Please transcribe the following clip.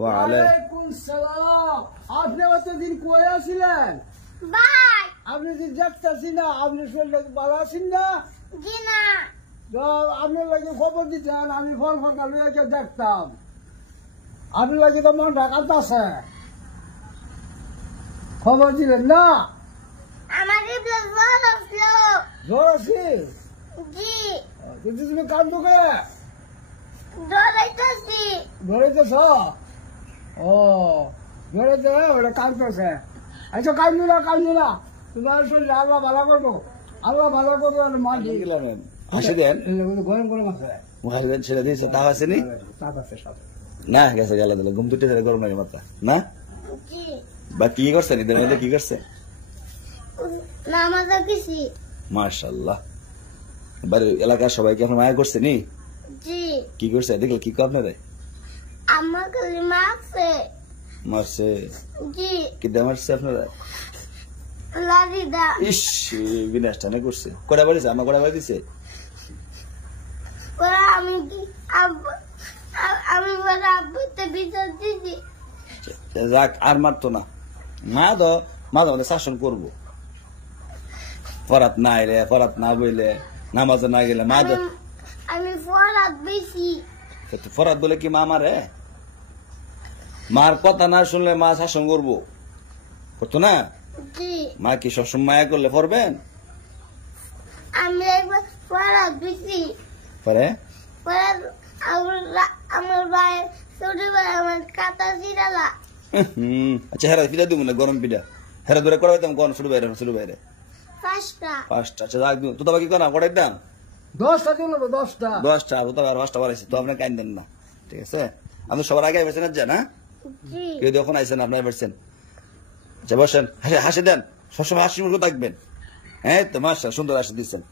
ওয়ালাইকুম সালাম। আপনি অতদিন কই আছিলেন? ভাই আপনি যে দেখতেছি না, আপনি শরীর ভালো আছেন না? জি না। আপনার লাগে খবর দিতেন, আমি ফোন কালে দেখতাম। আপনার লাগে তো মন ঢাকাত আছে, খবর দিলেন না? আমার জ্বর আসলো। জ্বর আছে? জি কিন্তু তুমি কান্দো কে? জ্বর আইতাছি। ধরেতেছ? ও ধরেতে ওটা কান্দতেছে। আচ্ছা কান্দু না, তোমার শরীর আল্লাহ ভালো করবো, আল্লাহ ভালো করবো। মা হাসি দেন, গরম গরম আছে, ছেড়ে দিয়েছে, তাও আসেনি চাপ আছে সাথে। না গেছে গেলে দিলে ঘুম তুটে গরম লাগে মাত্রা না। জি বা কি করছে ঈদের মধ্যে কি করছে? নামাজ পড়ছি। মাশাআল্লাহ। বাড়ির এলাকার সবাইকে আপনার মায়া করছে নি? জি কি করছে দেখলে কি কো আপনারে? আমার কাছে মারছে। মারছে? জি কি দিয়ে মারছে আপনারা? লাড়ি দা। ইস বিনাশটা না করছে। কটা বাড়িছে? আমার কটা বাড়ি দিছে? ওরা আমি আমি বলে আব্বুতে বিচার দিছি। যাক আর মারতো না। মা তো আমাদের শাসন করবো। ফরাত না এলে, ফরাত না বইলে, নামাজে না গেলে মা তো আমি ফরাত বেশি। ফরাত বলে কি মা মারে? মার কথা না শুনলে মা শাসন করবো, করতো না? জি মা কি সবসময় মায়া করলে পড়বেন? আমি একবার ফরাত বেশি। পরে আমার ভাই ছোট ভাই আমার কাটা চিরালা। আচ্ছা হেরা পিঠা দিব না, গরম পিঠা হেরা দূরে করাইতাম কোন ছোট বাইরে পাঁচটা। আচ্ছা রাখ দিব তো। তবে কি করা করাই দাম 10টা দিল, 10টা। 10টা আর তো আর 5টা বাড়াইছে তো আপনি কাইন দেন না, ঠিক আছে? আপনি সবার আগে আইবেন না না? জি কেউ যখন আইসেন আপনি আইবেন। আচ্ছা বসেন, হাসি দেন, সবসময় হাসি মুখে থাকবেন। হ্যাঁ তো মাশাআল্লাহ সুন্দর হাসি দিচ্ছেন।